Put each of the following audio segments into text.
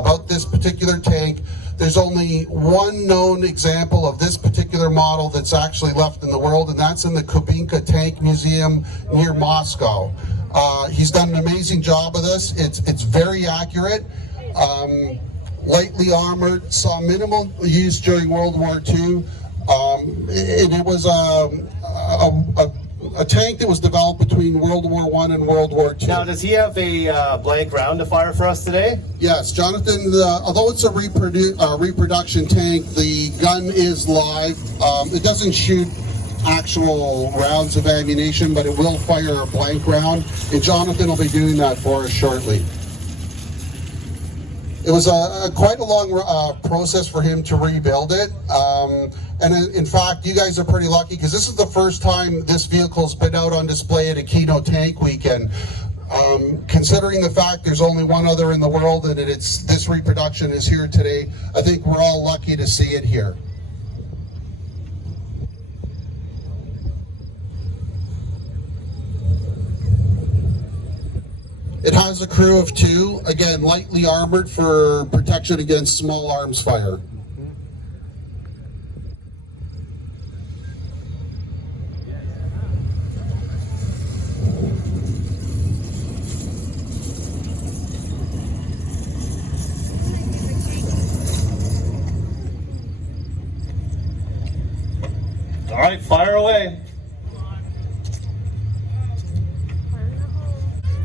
about this particular tank. There's only one known example of this particular model that's actually left in the world, and that's in the Kubinka Tank Museum near Moscow. He's done an amazing job of this. It's very accurate. Lightly armored, saw minimal use during World War II. And it was a tank that was developed between World War I and World War II. Now, does he have a blank round to fire for us today? Yes, Jonathan, although it's a reproduction tank, the gun is live. It doesn't shoot actual rounds of ammunition, but it will fire a blank round, and Jonathan will be doing that for us shortly. It was quite a long process for him to rebuild it. And in fact, you guys are pretty lucky because this is the first time this vehicle's been out on display at Aquino Tank Weekend. Considering the fact there's only one other in the world and this reproduction is here today, I think we're all lucky to see it here. It has a crew of 2, again, lightly armored for protection against small arms fire. All right, fire away.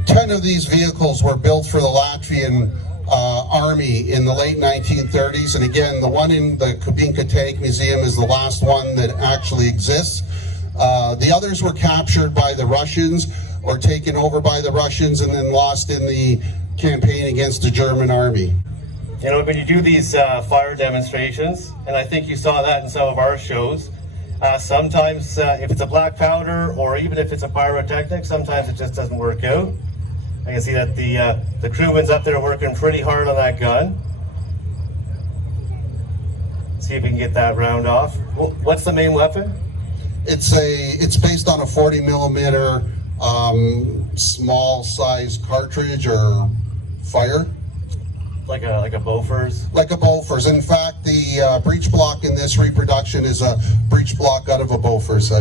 10 of these vehicles were built for the Latvian army in the late 1930s, and again, the one in the Kubinka Tank Museum is the last one that actually exists. The others were captured by the Russians or taken over by the Russians and then lost in the campaign against the German army. You know, when you do these fire demonstrations, and I think you saw that in some of our shows, sometimes if it's a black powder or even if it's a pyrotechnic, sometimes it just doesn't work out. I can see that the crewman's up there working pretty hard on that gun. See if we can get that round off. What's the main weapon? It's based on a 40 millimeter small size cartridge or fire. Like a Bofors? Like a Bofors. In fact, the breech block in this reproduction is a breech block out of a Bofors.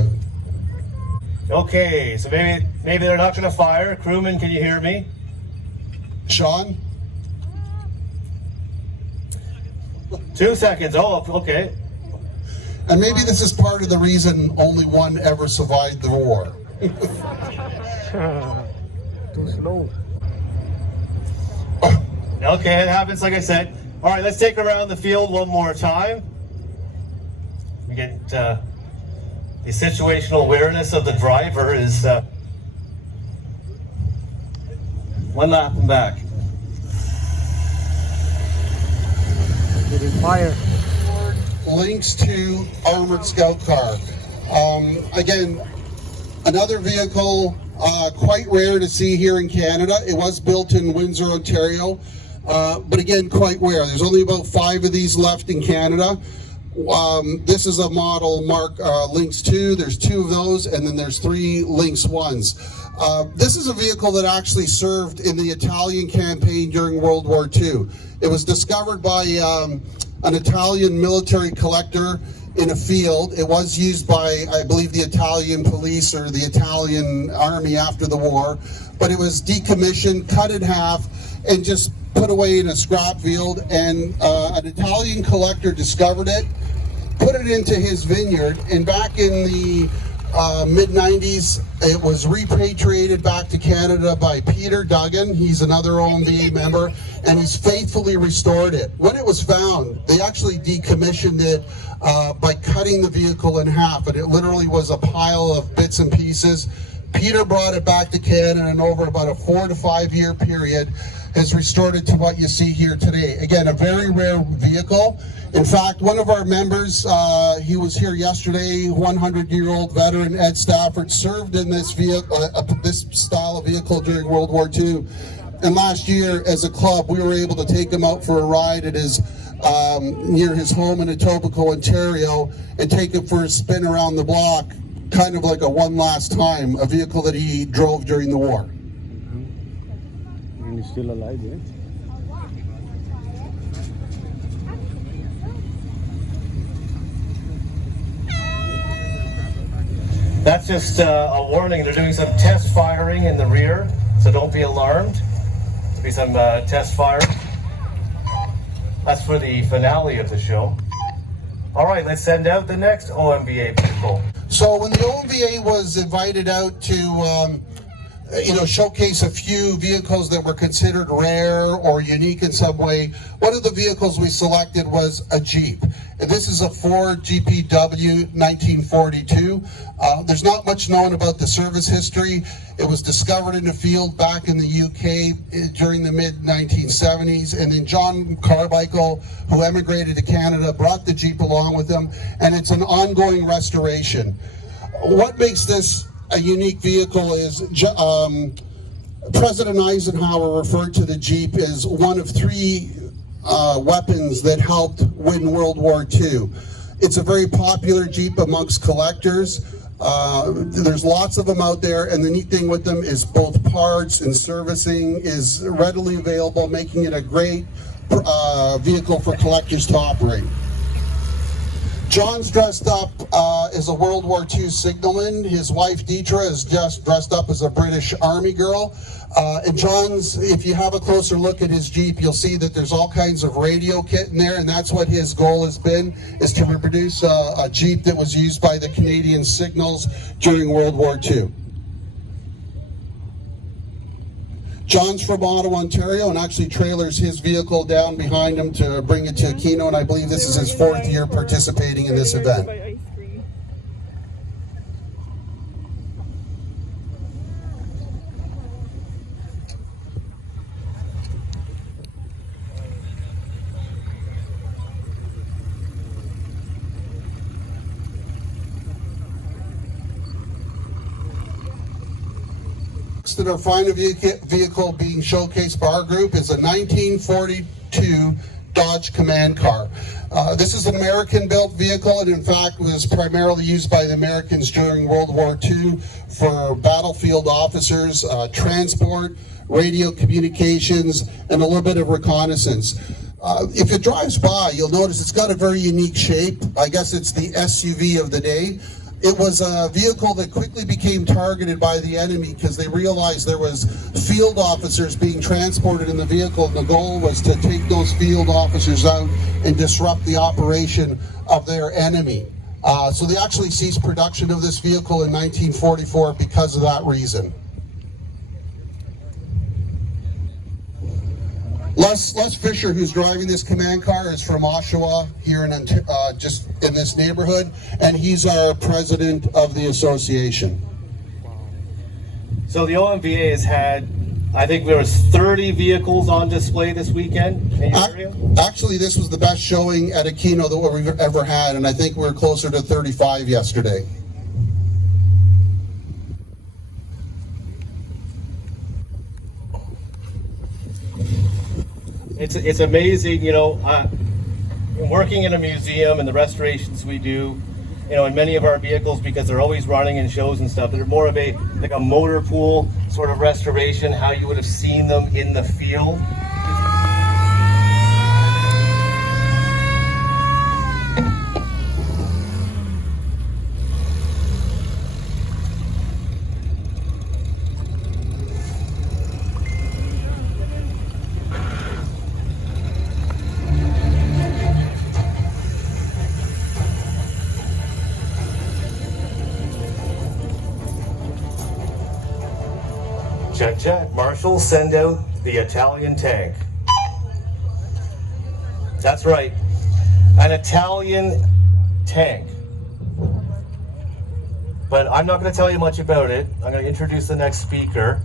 Okay, so maybe they're not going to fire. Crewman, can you hear me? Sean? 2 seconds. Oh, okay. And maybe this is part of the reason only one ever survived the war. Too slow. Okay, it happens, like I said. All right, let's take around the field one more time. We get the situational awareness of the driver is one lap and back. Getting fire. Links to armored scout car. Again, another vehicle quite rare to see here in Canada. It was built in Windsor, Ontario, but again, quite rare. There's only about 5 of these left in Canada. This is a model mark Lynx 2. There's 2 of those, and then there's 3 Lynx 1s. This is a vehicle that actually served in the Italian campaign during World War II. It was discovered by an Italian military collector in a field. It was used by, I believe, the Italian police or the Italian army after the war, but it was decommissioned, cut in half, and just put away in a scrap field, and an Italian collector discovered it, put it into his vineyard, and back in the mid-90s, it was repatriated back to Canada by Peter Duggan. He's another OMB member, and he's faithfully restored it. When it was found, they actually decommissioned it by cutting the vehicle in half, and it literally was a pile of bits and pieces. Peter brought it back to Canada, and over about a 4 to 5 year period, has restored it to what you see here today. Again, a very rare vehicle. In fact, one of our members, he was here yesterday, 100-year-old veteran Ed Stafford, served in this vehicle, this style of vehicle during World War II. And last year, as a club, we were able to take him out for a ride at his near his home in Etobicoke, Ontario, and take him for a spin around the block, kind of like a one last time, a vehicle that he drove during the war. And he's still alive, yeah? that's just a warning. They're doing some test firing in the rear, so don't be alarmed. There'll be some test fire. That's for the finale of the show. All right, let's send out the next OMVA vehicle. So when the OMVA was invited out to showcase a few vehicles that were considered rare or unique in some way, one of the vehicles we selected was a Jeep. And this is a Ford GPW 1942. There's not much known about the service history. It was discovered in the field back in the UK during the mid-1970s, and then John Carmichael, who emigrated to Canada, brought the Jeep along with him, and it's an ongoing restoration. What makes this a unique vehicle is President Eisenhower referred to the Jeep as one of three weapons that helped win World War II. It's a very popular Jeep amongst collectors. There's lots of them out there, and the neat thing with them is both parts and servicing is readily available, making it a great vehicle for collectors to operate. John's dressed up as a World War II signalman. His wife, Deidre, is just dressed up as a British Army girl. And John's, if you have a closer look at his Jeep, you'll see that there's all kinds of radio kit in there, and that's what his goal has been, is to reproduce a Jeep that was used by the Canadian signals during World War II. John's from Ottawa, Ontario, and actually trailers his vehicle down behind him to bring it to Aquino, and I believe this is his 4th year participating in this event. That our final vehicle being showcased by our group is a 1942 Dodge Command Car. This is an American-built vehicle, and in fact was primarily used by the Americans during World War II for battlefield officers, transport, radio communications, and a little bit of reconnaissance. If it drives by, you'll notice it's got a very unique shape. I guess it's the SUV of the day. It was a vehicle that quickly became targeted by the enemy because they realized there was field officers being transported in the vehicle, and the goal was to take those field officers out and disrupt the operation of their enemy. So they actually ceased production of this vehicle in 1944 because of that reason. Les Fisher, who's driving this command car, is from Oshawa, here in just in this neighborhood, and he's our president of the association. So the OMVA has had, I think there was 30 vehicles on display this weekend in your area? Actually, this was the best showing at Aquino that we've ever had, and I think we're closer to 35 yesterday. It's amazing, working in a museum and the restorations we do, in many of our vehicles, because they're always running in shows and stuff, they're more of a motor pool sort of restoration, how you would have seen them in the field. Check, check. Marshal, send out the Italian tank. That's right. An Italian tank. But I'm not going to tell you much about it. I'm going to introduce the next speaker.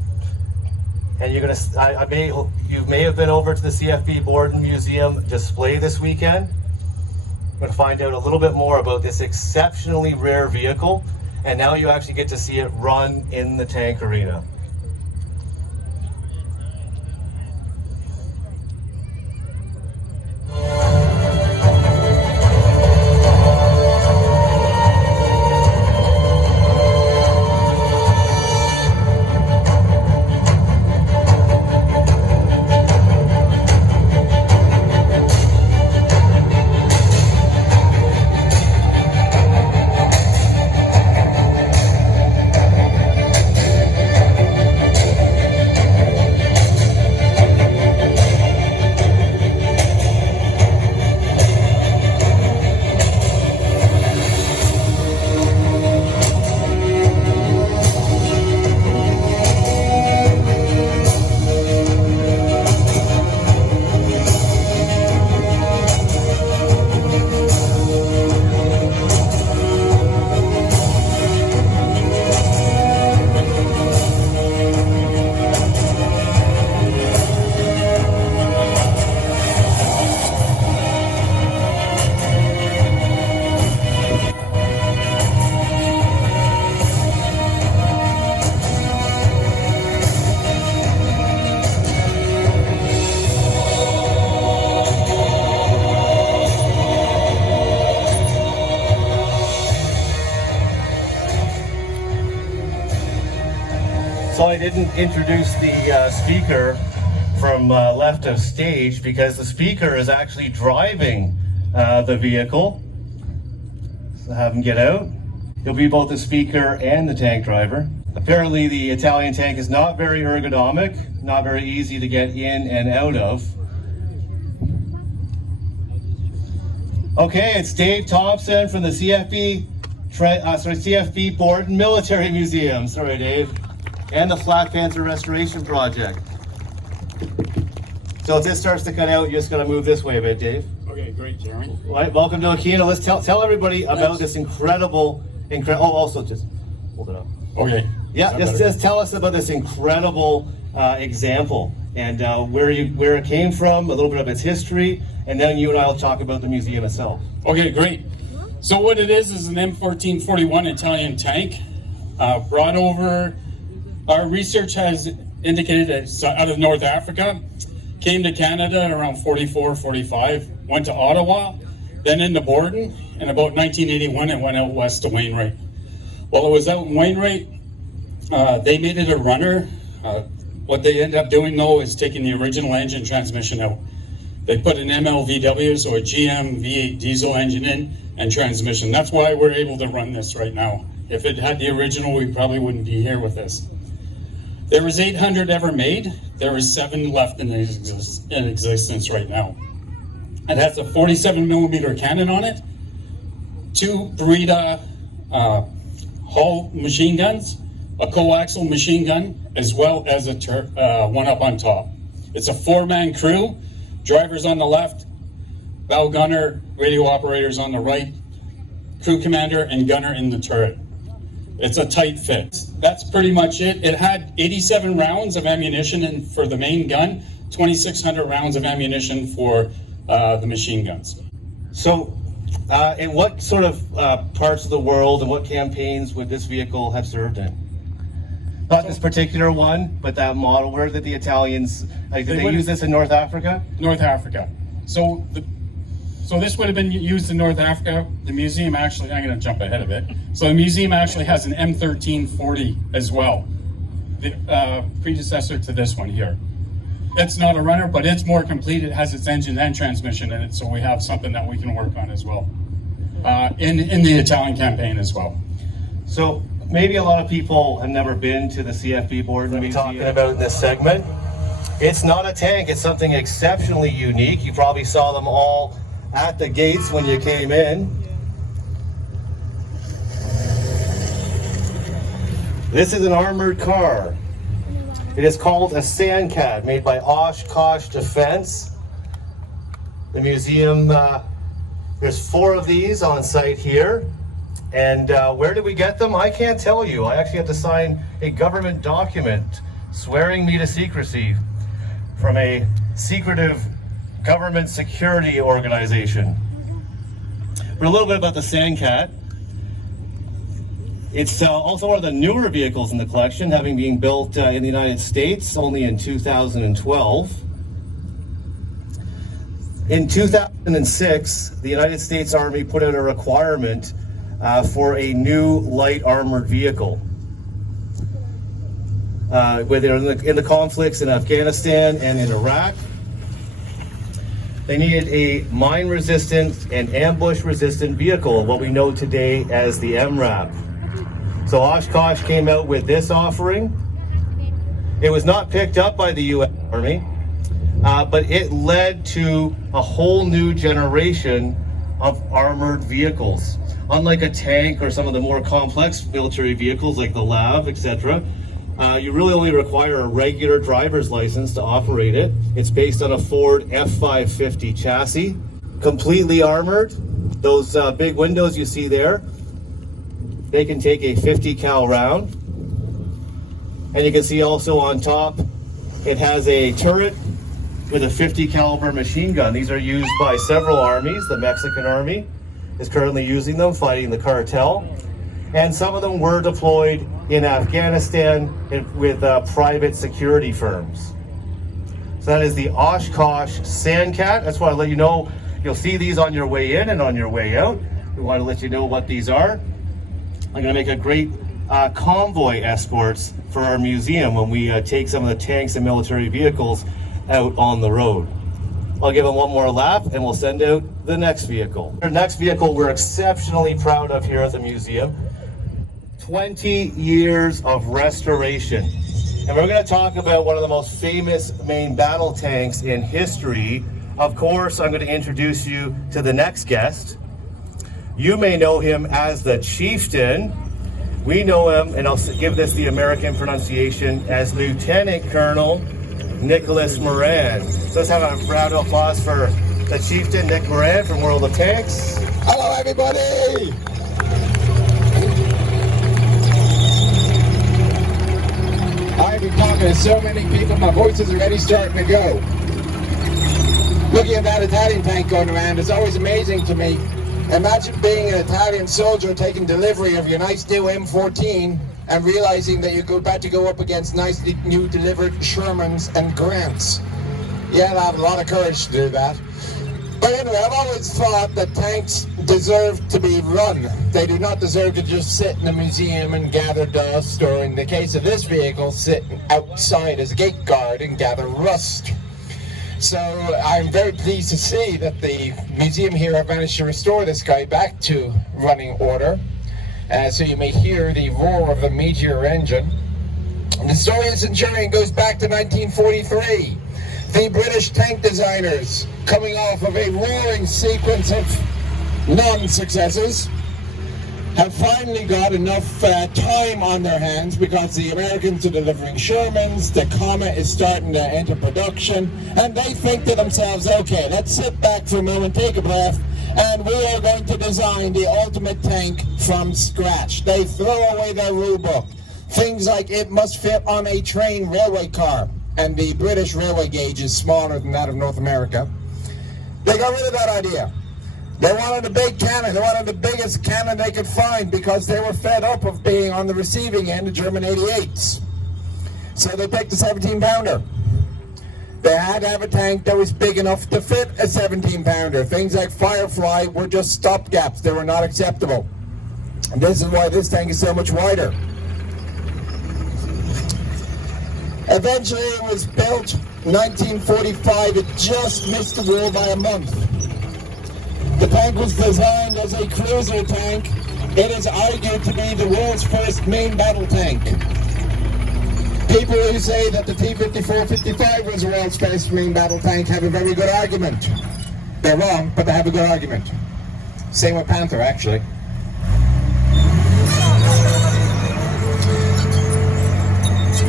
And you're going to, you may have been over to the CFB Borden Museum display this weekend. I'm going to find out a little bit more about this exceptionally rare vehicle. And now you actually get to see it run in the tank arena. didn't introduce the speaker from left of stage because the speaker is actually driving the vehicle. So have him get out. He'll be both the speaker and the tank driver. Apparently the Italian tank is not very ergonomic, not very easy to get in and out of. Okay, it's Dave Thompson from the CFB Board Military Museum. Sorry, Dave. And the Flat Panther Restoration Project. So if this starts to cut out, you just gotta move this way a bit, Dave. Okay, great, Jeremy. All right, welcome to Aquino. Let's tell everybody about this incredible, oh, also just hold it up. Okay. Yeah, just tell us about this incredible example and where it came from, a little bit of its history, and then you and I will talk about the museum itself. Okay, great. So what it is an M1441 Italian tank brought over. Our research has indicated that it's out of North Africa, came to Canada around 44, 45, went to Ottawa, then into Borden, and about 1981 it went out west to Wainwright. While it was out in Wainwright, they made it a runner. What they ended up doing though is taking the original engine transmission out. They put an MLVW, so a GM V8 diesel engine in and transmission. That's why we're able to run this right now. If it had the original, we probably wouldn't be here with this. There was 800 ever made. There is 7 left in existence right now. It has a 47mm cannon on it, 2 Breda hull machine guns, a coaxial machine gun, as well as a one up on top. It's a 4-man crew, drivers on the left, bow gunner, radio operators on the right, crew commander and gunner in the turret. It's a tight fit. That's pretty much it. It had 87 rounds of ammunition for the main gun, 2,600 rounds of ammunition for the machine guns. So, in what sort of parts of the world and what campaigns would this vehicle have served in? Not this particular one, but that model. Where did the Italians, did they use this in North Africa? North Africa. So this would have been used in North Africa. The museum actually, I'm going to jump ahead a bit. So the museum actually has an M1340 as well, the predecessor to this one here. It's not a runner, but it's more complete. It has its engine and transmission in it, so we have something that we can work on as well in the Italian campaign as well. So maybe a lot of people have never been to the CFB board we're talking about in this segment. It's not a tank, it's something exceptionally unique. You probably saw them all at the gates when you came in. This is an armored car. It is called a Sandcat, made by Oshkosh Defense. The museum, there's 4 of these on site here. And where did we get them? I can't tell you. I actually have to sign a government document swearing me to secrecy from a secretive government security organization. But a little bit about the Sandcat. It's also one of the newer vehicles in the collection, having been built in the United States only in 2012. In 2006, the United States Army put out a requirement for a new light armored vehicle. Whether in the conflicts in Afghanistan and in Iraq, they needed a mine-resistant and ambush-resistant vehicle, what we know today as the MRAP. So Oshkosh came out with this offering. It was not picked up by the U.S. Army, but it led to a whole new generation of armored vehicles. Unlike a tank or some of the more complex military vehicles like the LAV, etc., you really only require a regular driver's license to operate it. It's based on a Ford F550 chassis, completely armored. Those big windows you see there, they can take a 50 cal round. And you can see also on top, it has a turret with a 50 caliber machine gun. These are used by several armies. The Mexican army is currently using them, fighting the cartel. And some of them were deployed in Afghanistan with private security firms. So that is the Oshkosh Sandcat. That's why I let you know. You'll see these on your way in and on your way out. We want to let you know what these are. I'm going to make a great convoy escorts for our museum when we take some of the tanks and military vehicles out on the road. I'll give them one more lap and we'll send out the next vehicle. Our next vehicle we're exceptionally proud of here at the museum. 20 years of restoration. And we're going to talk about one of the most famous main battle tanks in history. Of course, I'm going to introduce you to the next guest. You may know him as the Chieftain. We know him, and I'll give this the American pronunciation, as Lieutenant Colonel Nicholas Moran. So let's have a round of applause for the Chieftain, Nick Moran from World of Tanks. Hello, everybody! I've been talking to so many people, my voice is already starting to go. Looking at that Italian tank going around is always amazing to me. Imagine being an Italian soldier taking delivery of your nice new M14 and realizing that you're about to go up against nicely new delivered Shermans and Grants. You have to have a lot of courage to do that. But anyway, I've always thought that tanks deserve to be run. They do not deserve to just sit in a museum and gather dust, or in the case of this vehicle, sit outside as a gate guard and gather rust. So I'm very pleased to see that the museum here have managed to restore this guy back to running order. So you may hear the roar of the Meteor engine. The story of Centurion goes back to 1943. The British tank designers, coming off of a roaring sequence of non-successes, have finally got enough time on their hands because the Americans are delivering Shermans, the Comet is starting to enter production, and they think to themselves, okay, let's sit back for a moment, take a breath, and we are going to design the ultimate tank from scratch. They throw away their rule book. Things like it must fit on a train railway car, and the British railway gauge is smaller than that of North America. They got rid of that idea. They wanted a big cannon. They wanted the biggest cannon they could find because they were fed up of being on the receiving end of German 88s. So they picked a 17-pounder. They had to have a tank that was big enough to fit a 17-pounder. Things like Firefly were just stopgaps. They were not acceptable. And this is why this tank is so much wider. Eventually it was built 1945. It just missed the wall by a month. The tank was designed as a cruiser tank. It is argued to be the world's first main battle tank. People who say that the T-54-55 was the world's first main battle tank have a very good argument. They're wrong, but they have a good argument. Same with Panther, actually.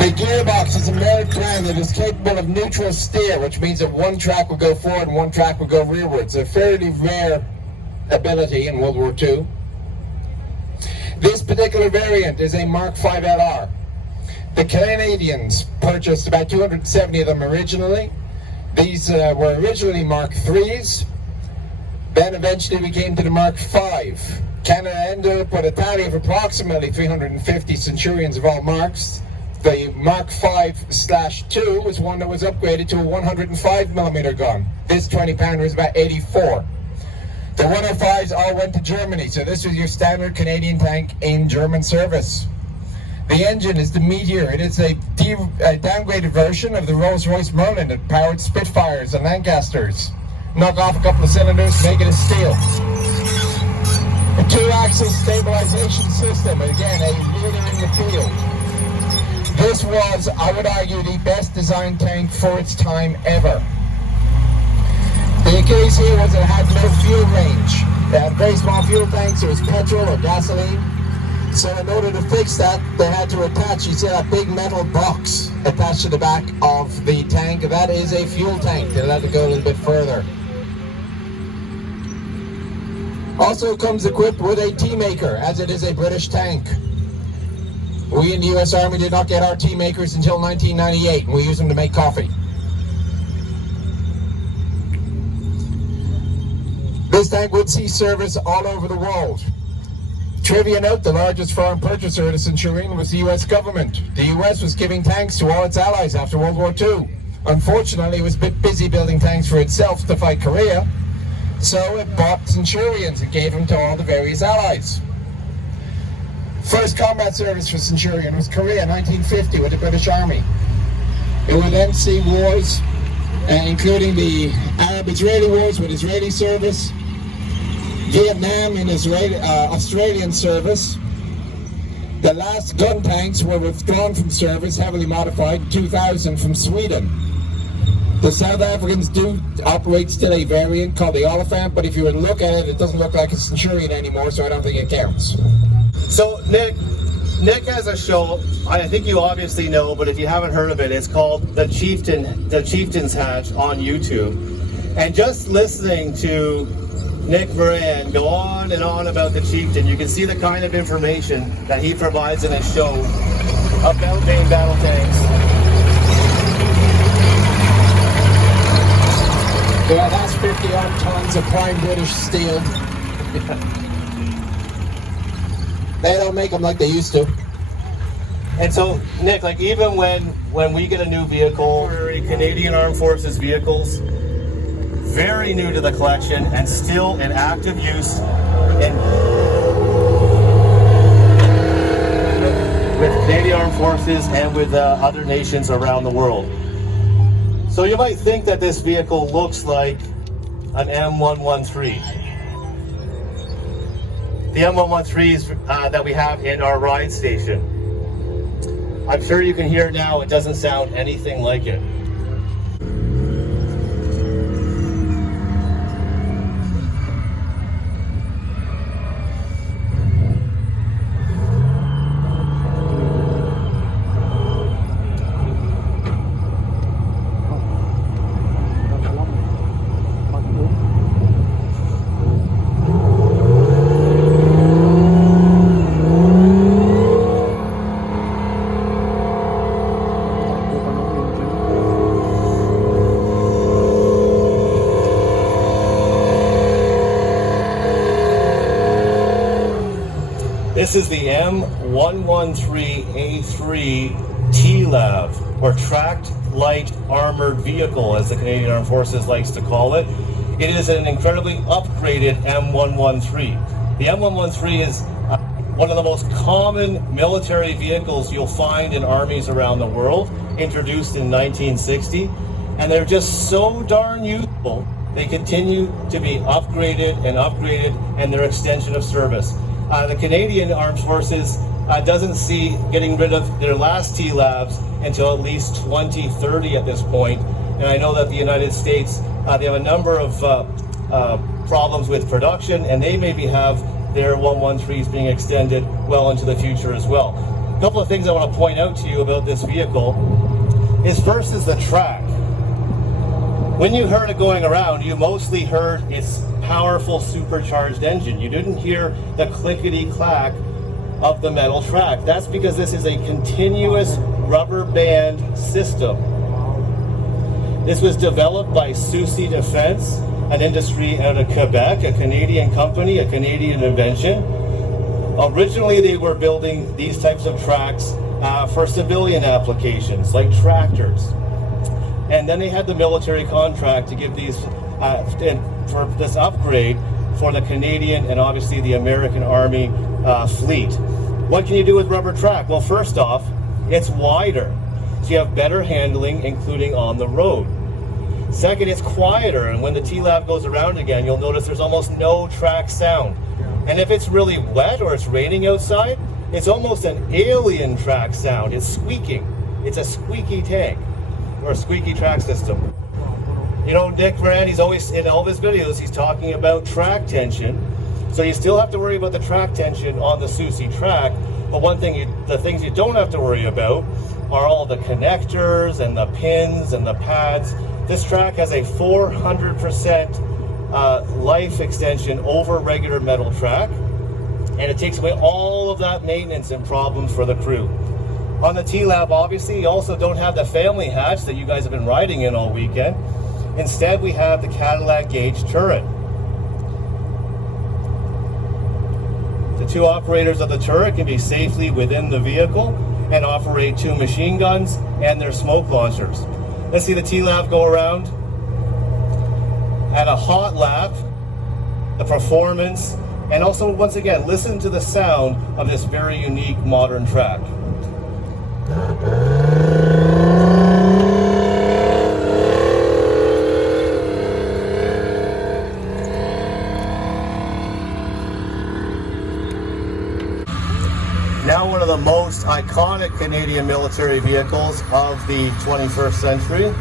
The gearbox is a Moran brand that is capable of neutral steer, which means that one track will go forward and one track will go rearwards. A fairly rare ability in World War II. This particular variant is a Mark V LR. The Canadians purchased about 270 of them originally. These were originally Mark IIIs. Then eventually we came to the Mark V. Canada ended up with a tally of approximately 350 Centurions of all marks. The Mark V/2 was one that was upgraded to a 105mm gun. This 20-pounder is about 84. The 105s all went to Germany, so this was your standard Canadian tank in German service. The engine is the Meteor. It is a downgraded version of the Rolls-Royce Merlin that powered Spitfires and Lancasters. Knock off a couple of cylinders, make it a steel. A 2-axle stabilization system, again, a leader in the field. This was, I would argue, the best designed tank for its time ever. The case here was it had no fuel range. It had very small fuel tanks. It was petrol or gasoline. So in order to fix that, they had to attach, you see that big metal box attached to the back of the tank. That is a fuel tank. They'll have to go a little bit further. Also comes equipped with a tea maker, as it is a British tank. We in the US Army did not get our tea makers until 1998, and we used them to make coffee. This tank would see service all over the world. Trivia note, the largest foreign purchaser of the Centurion was the US government. The US was giving tanks to all its allies after World War II. Unfortunately, it was a bit busy building tanks for itself to fight Korea, so it bought Centurions and gave them to all the various allies. First combat service for Centurion was Korea, 1950, with the British Army. It would then see wars, including the Arab-Israeli wars with Israeli service, Vietnam and Australian service. The last gun tanks were withdrawn from service, heavily modified, in 2000 from Sweden. The South Africans do operate still a variant called the Oliphant, but if you were to look at it, it doesn't look like a Centurion anymore, so I don't think it counts. So Nick has a show, I think you obviously know, but if you haven't heard of it, it's called The Chieftain's Hatch on YouTube. And just listening to Nick Moran go on and on about the Chieftain, you can see the kind of information that he provides in his show about main battle tanks. Yeah, that's 50 odd tons of prime British steel. They don't make them like they used to. And so, Nick, like even when we get a new vehicle, Canadian Armed Forces vehicles, very new to the collection and still in active use with Canadian Armed Forces and with other nations around the world. So you might think that this vehicle looks like an M113. The M113s that we have in our ride station. I'm sure you can hear now, it doesn't sound anything like it. This is the M113A3 TLAV, or Tracked Light Armored Vehicle, as the Canadian Armed Forces likes to call it. It is an incredibly upgraded M113. The M113 is one of the most common military vehicles you'll find in armies around the world, introduced in 1960, and they're just so darn useful, they continue to be upgraded, and they're extension of service. The Canadian Armed Forces doesn't see getting rid of their last TLAVs until at least 2030 at this point. And I know that the United States, they have a number of problems with production, and they maybe have their 113s being extended well into the future as well. A couple of things I want to point out to you about this vehicle is first is the track. When you heard it going around, you mostly heard its powerful supercharged engine. You didn't hear the clickety-clack of the metal track. That's because this is a continuous rubber band system. This was developed by Soucy Defense, an industry out of Quebec, a Canadian company, a Canadian invention. Originally, they were building these types of tracks for civilian applications, like tractors. And then they had the military contract to give these for this upgrade for the Canadian and obviously the American Army fleet. What can you do with rubber track? Well, first off, it's wider, so you have better handling, including on the road. Second, it's quieter, and when the TLAV goes around again, you'll notice there's almost no track sound. And if it's really wet or it's raining outside, it's almost an alien track sound. It's squeaking. It's a squeaky tank, or a squeaky track system. You know, Nick Moran, he's always, in all of his videos, he's talking about track tension. So you still have to worry about the track tension on the Soucy track, but the things you don't have to worry about are all the connectors and the pins and the pads. This track has a 400% life extension over regular metal track, and it takes away all of that maintenance and problems for the crew. On the TLAV, obviously, you also don't have the family hatch that you guys have been riding in all weekend. Instead, we have the Cadillac gauge turret. The two operators of the turret can be safely within the vehicle and operate two machine guns and their smoke launchers. Let's see the TLAV go around. At a hot lap, the performance And also, once again, listen to the sound of this very unique modern track. Now one of the most iconic Canadian military vehicles of the 21st century,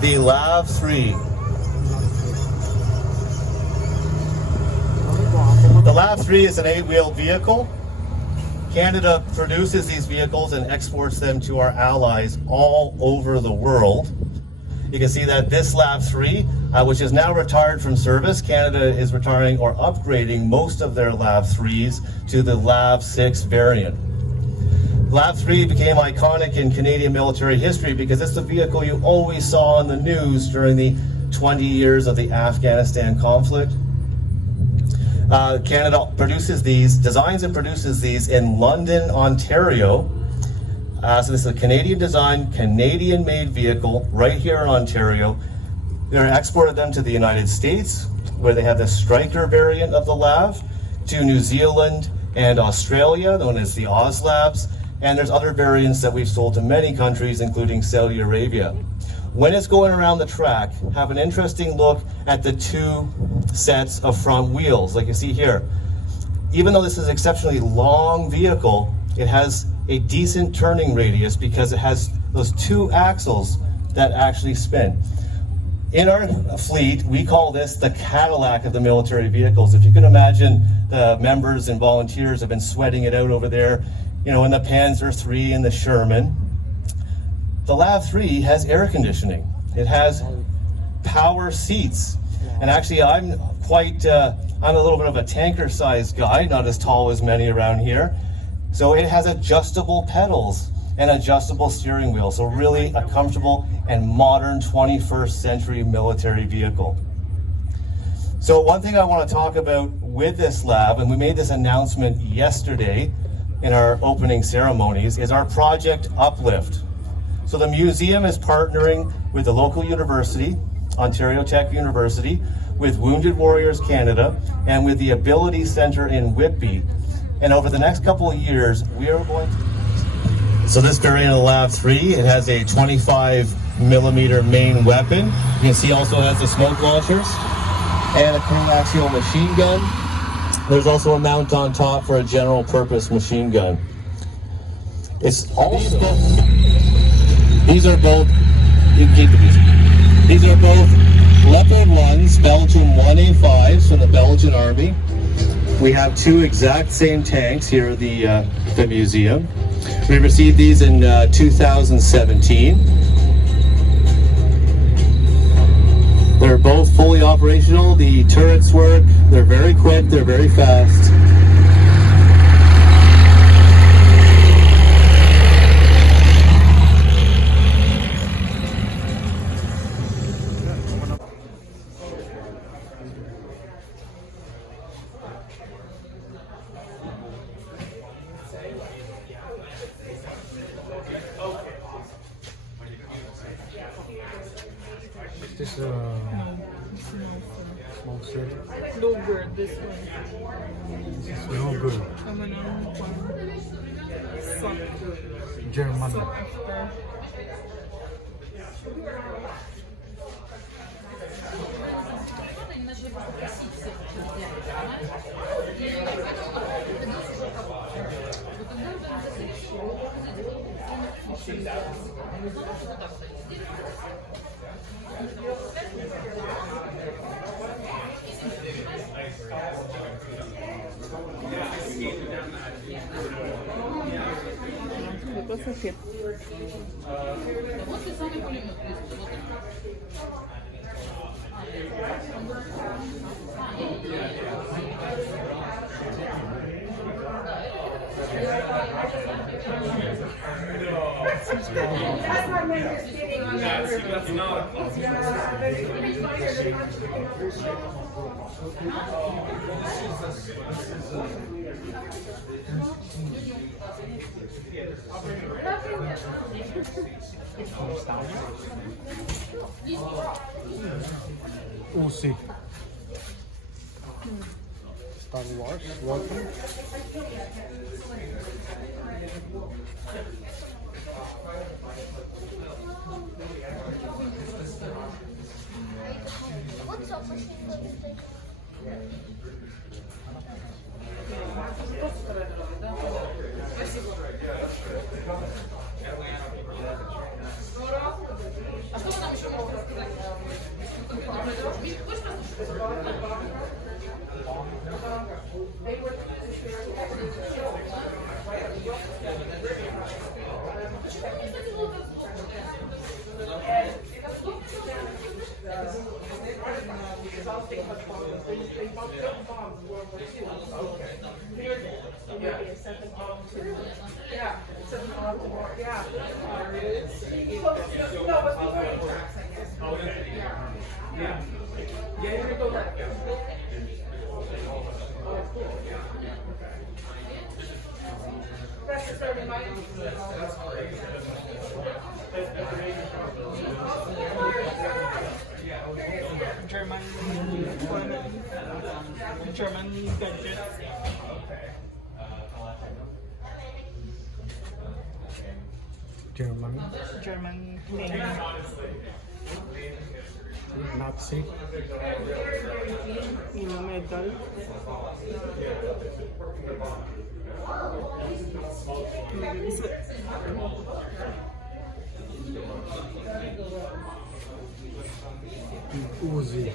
the LAV 3. The LAV 3 is an 8-wheeled vehicle. Canada produces these vehicles and exports them to our allies all over the world. You can see that this LAV 3, which is now retired from service, Canada is retiring or upgrading most of their LAV 3s to the LAV 6 variant. LAV 3 became iconic in Canadian military history because it's the vehicle you always saw on the news during the 20 years of the Afghanistan conflict. Canada produces these, designs and produces these in London, Ontario. So this is a Canadian designed, Canadian made vehicle right here in Ontario. They're exported them to the United States, where they have the Striker variant of the LAV, to New Zealand and Australia, known as the OzLabs, and there's other variants that we've sold to many countries, including Saudi Arabia. When it's going around the track, have an interesting look at the two sets of front wheels, like you see here. Even though this is an exceptionally long vehicle, it has a decent turning radius because it has those two axles that actually spin. In our fleet, we call this the Cadillac of the military vehicles. If you can imagine, the members and volunteers have been sweating it out over there, you know, in the Panzer III and the Sherman. The LAV 3 has air conditioning. It has power seats. And actually, I'm a little bit of a tanker-sized guy, not as tall as many around here. So it has adjustable pedals and adjustable steering wheel. So really a comfortable and modern 21st century military vehicle. So one thing I want to talk about with this LAV, and we made this announcement yesterday in our opening ceremonies, is our project Uplift. So the museum is partnering with the local university, Ontario Tech University, with Wounded Warriors Canada, and with the Ability Centre in Whitby. And over the next couple of years, we are going to... So this variant of the LAV 3, it has a 25mm main weapon. You can see also has the smoke launchers and a coaxial machine gun. There's also a mount on top for a general purpose machine gun. It's also... These are both... You can keep the music. These are both Leopard 1s, Belgian 1A5s from the Belgian Army. We have two exact same tanks here at the museum. We received these in 2017. They're both fully operational. The turrets work. They're very quick. They're very fast. This small city. No good, this one. This is no good. I'm an one. Suck. German. Suck after. UC. Star Wars, welcome. German gadgets. German things. Nazi. Medal. Uzi.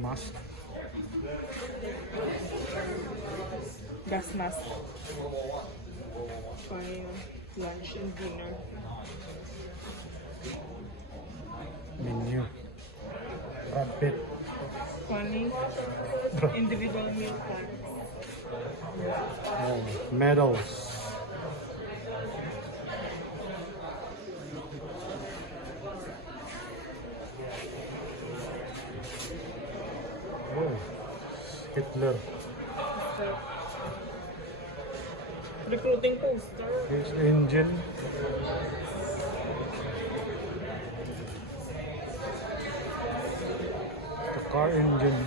Mask. Gas mask. For lunch and dinner. Menu. Rabbit. Funny. Individual meal plans. Oh, medals. Oh, Hitler. Recruiting poster. Here's the engine. The car engine.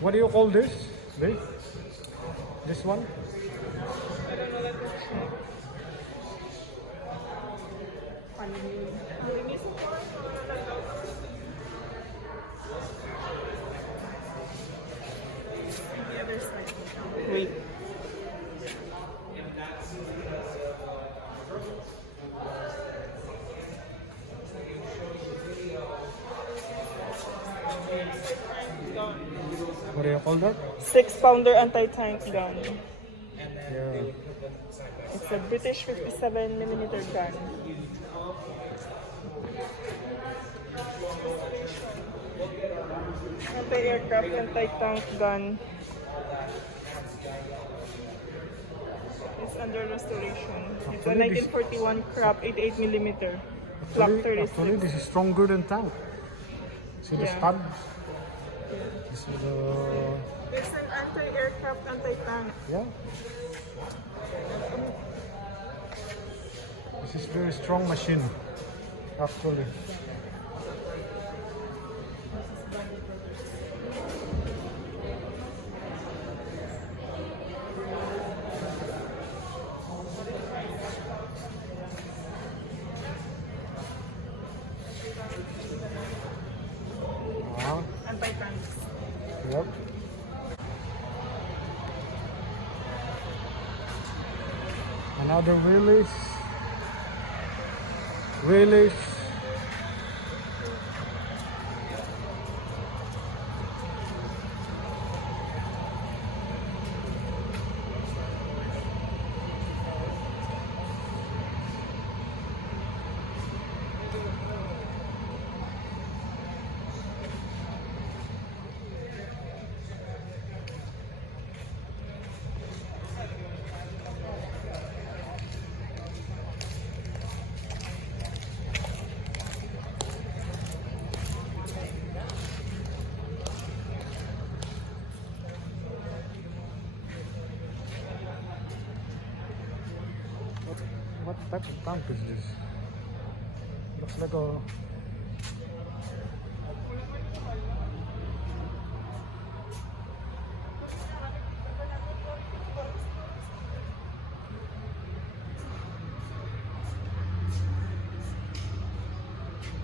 What do you call this, babe? This one? I don't know, let me check. The other side. Wait. What do you call that? 6-pounder anti-tank gun. Yeah. It's a British 57mm gun. Anti-aircraft, anti-tank gun. It's under restoration. It's a Actually, this- 1941 crop 88mm. Flock Actually, 36. this is stronger than tank. See the Yeah. studs? This is It's an anti-aircraft, anti-tank. yeah. This is very strong machine, actually. Anti-tanks. Yep. Another release. Release. What type of tank is this? Looks like a...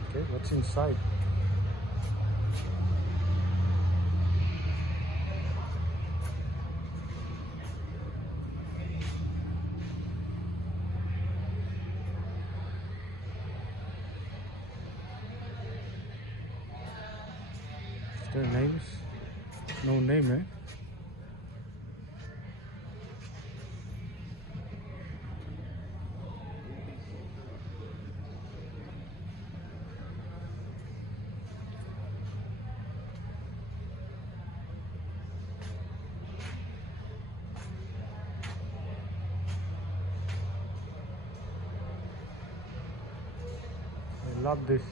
Okay, what's inside? Their names? No name, eh? I love this.